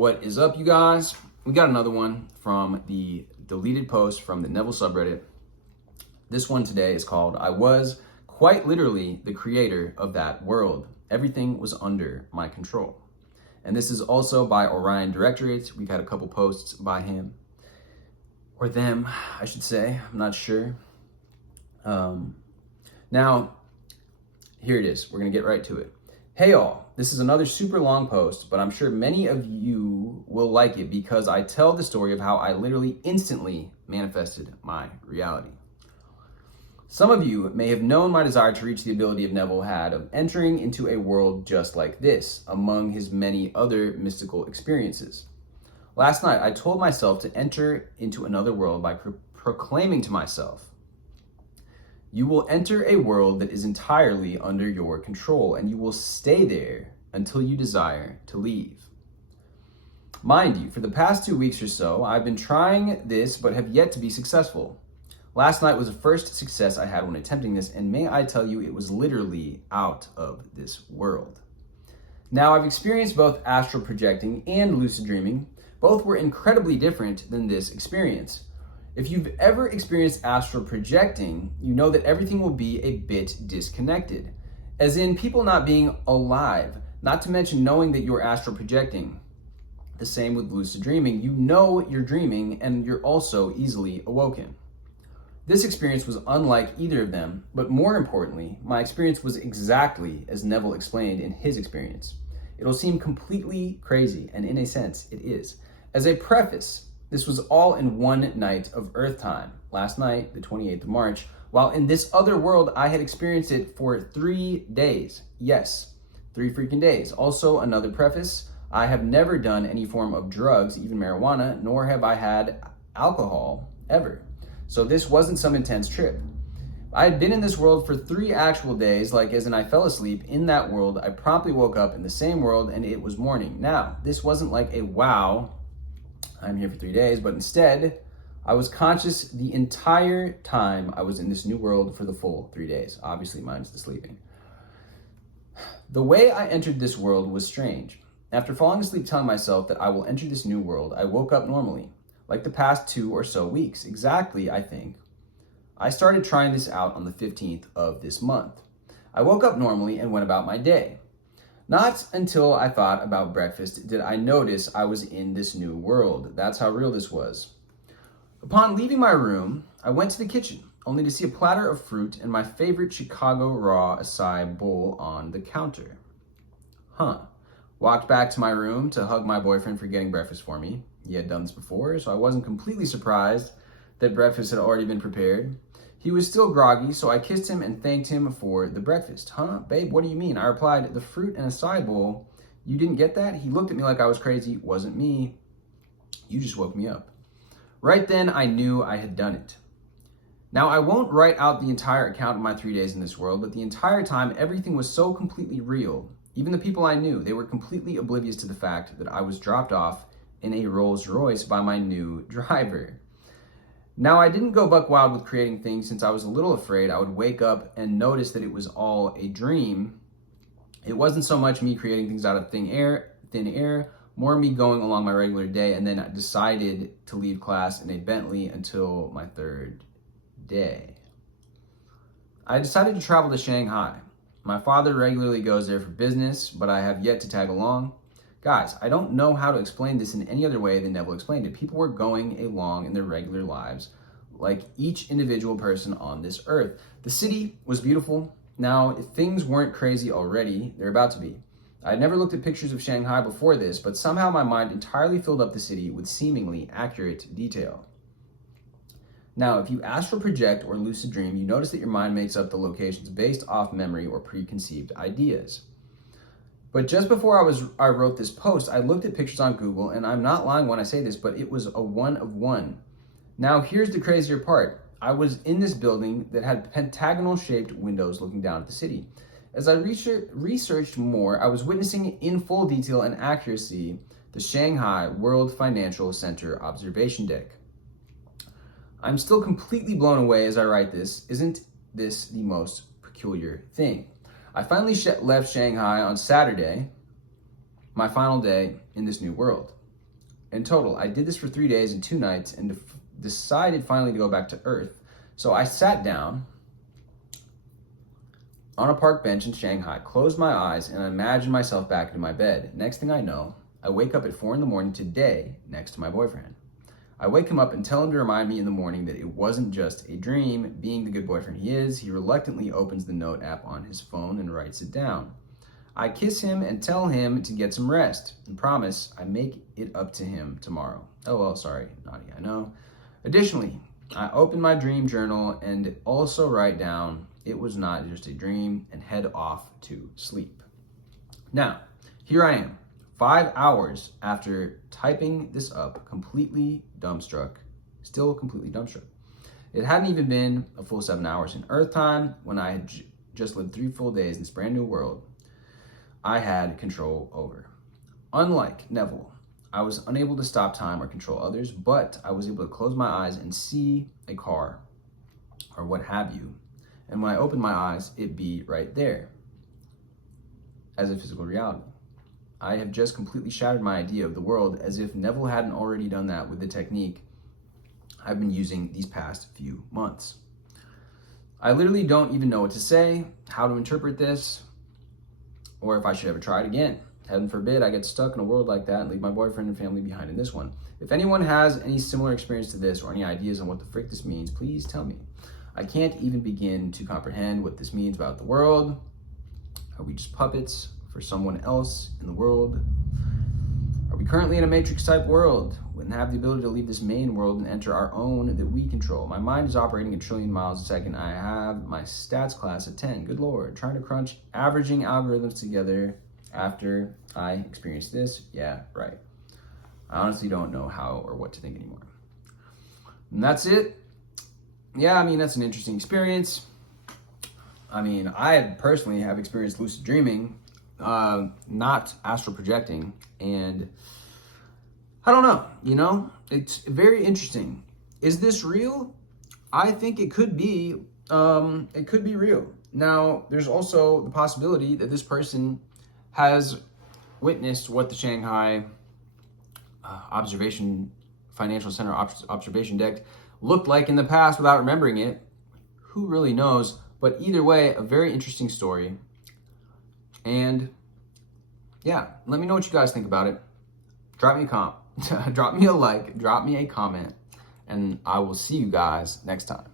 What is up, you guys? We got another one from the deleted post from the Neville subreddit. This one today is called, I was quite literally the creator of that world. Everything was under my control. And this is also by Orion Directorate. We've had a couple posts by him, or them, I should say. I'm not sure. Now, here it is. We're going to get right to it. Hey all, this is another super long post, but I'm sure many of you will like it because I tell the story of how I literally instantly manifested my reality. Some of you may have known my desire to reach the ability of Neville had of entering into a world just like this, among his many other mystical experiences. Last night, I told myself to enter into another world by proclaiming to myself, you will enter a world that is entirely under your control, and you will stay there until you desire to leave. Mind you, for the past 2 weeks or so, I've been trying this but have yet to be successful. Last night was the first success I had when attempting this, and may I tell you, it was literally out of this world. Now, I've experienced both astral projecting and lucid dreaming. Both were incredibly different than this experience. If you've ever experienced astral projecting, you know that everything will be a bit disconnected, as in people not being alive, not to mention knowing that you're astral projecting. The same with lucid dreaming. You know you're dreaming and you're also easily awoken. This experience was unlike either of them, but more importantly, my experience was exactly as Neville explained in his experience. It'll seem completely crazy, and in a sense, it is. As a preface, this was all in one night of Earth time, last night, the 28th of March, while in this other world, I had experienced it for 3 days. Yes, 3 freaking days. Also, another preface, I have never done any form of drugs, even marijuana, nor have I had alcohol ever. So this wasn't some intense trip. I had been in this world for 3 actual days, like as in I fell asleep in that world. I promptly woke up in the same world and it was morning. Now, this wasn't like a wow, I'm here for 3 days, but instead, I was conscious the entire time I was in this new world for the full 3 days. Obviously, mine's the sleeping. The way I entered this world was strange. After falling asleep telling myself that I will enter this new world, I woke up normally, like the past 2 or so weeks. Exactly, I think. I started trying this out on the 15th of this month. I woke up normally and went about my day. Not until I thought about breakfast did I notice I was in this new world. That's how real this was. Upon leaving my room, I went to the kitchen, only to see a platter of fruit and my favorite Chicago raw acai bowl on the counter. Walked back to my room to hug my boyfriend for getting breakfast for me. He had done this before, so I wasn't completely surprised that breakfast had already been prepared. He was still groggy, so I kissed him and thanked him for the breakfast. Babe, what do you mean? I replied, the fruit and acai bowl. You didn't get that? He looked at me like I was crazy. Wasn't me. You just woke me up. Right then, I knew I had done it. Now, I won't write out the entire account of my 3 days in this world, but the entire time, everything was so completely real. Even the people I knew, they were completely oblivious to the fact that I was dropped off in a Rolls Royce by my new driver. Now, I didn't go buck wild with creating things since I was a little afraid I would wake up and notice that it was all a dream. It wasn't so much me creating things out of thin air, more me going along my regular day, and then I decided to leave class in a Bentley until my 3rd day. I decided to travel to Shanghai. My father regularly goes there for business, but I have yet to tag along. Guys, I don't know how to explain this in any other way than Neville explained it. People were going along in their regular lives, like each individual person on this earth. The city was beautiful. Now, if things weren't crazy already, they're about to be. I had never looked at pictures of Shanghai before this, but somehow my mind entirely filled up the city with seemingly accurate detail. Now, if you astral project or lucid dream, you notice that your mind makes up the locations based off memory or preconceived ideas. But just before I wrote this post, I looked at pictures on Google, and I'm not lying when I say this, but it was a 1 of 1. Now, here's the crazier part. I was in this building that had pentagonal-shaped windows looking down at the city. As I researched more, I was witnessing in full detail and accuracy the Shanghai World Financial Center observation deck. I'm still completely blown away as I write this. Isn't this the most peculiar thing? I finally left Shanghai on Saturday, my final day in this new world. in total. I did this for 3 days and 2 nights and decided finally to go back to Earth. So I sat down on a park bench in Shanghai, closed my eyes, and imagined myself back in my bed. Next thing I know, I wake up at 4 in the morning today next to my boyfriend. I wake him up and tell him to remind me in the morning that it wasn't just a dream. Being the good boyfriend he is, he reluctantly opens the note app on his phone and writes it down. I kiss him and tell him to get some rest and promise I make it up to him tomorrow. Oh, well, sorry, naughty, I know. Additionally, I open my dream journal and also write down it was not just a dream and head off to sleep. Now, here I am, 5 hours after typing this up, completely dumbstruck, still completely dumbstruck. It hadn't even been a full 7 hours in Earth time when I had just lived 3 full days in this brand new world I had control over. Unlike Neville, I was unable to stop time or control others, but I was able to close my eyes and see a car or what have you. And when I opened my eyes, it'd be right there as a physical reality. I have just completely shattered my idea of the world, as if Neville hadn't already done that with the technique I've been using these past few months. I literally don't even know what to say, how to interpret this, or if I should ever try it again. Heaven forbid I get stuck in a world like that and leave my boyfriend and family behind in this one. If anyone has any similar experience to this or any ideas on what the frick this means, please tell me. I can't even begin to comprehend what this means about the world. Are we just puppets for someone else in the world? Are we currently in a Matrix type world and have the ability to leave this main world and enter our own that we control? My mind is operating a trillion miles a second. I have my stats class at 10. Good Lord, trying to crunch averaging algorithms together after I experienced this. Yeah, right. I honestly don't know how or what to think anymore. And that's it. Yeah, I mean, that's an interesting experience. I mean, I personally have experienced lucid dreaming, not astral projecting, and I don't know, it's very interesting. Is this real? I think it could be real. Now, there's also the possibility that this person has witnessed what the Shanghai Financial Center observation deck looked like in the past without remembering it. Who really knows? But either way, a very interesting story. And yeah, let me know what you guys think about it. Drop me a like, drop me a comment, and I will see you guys next time.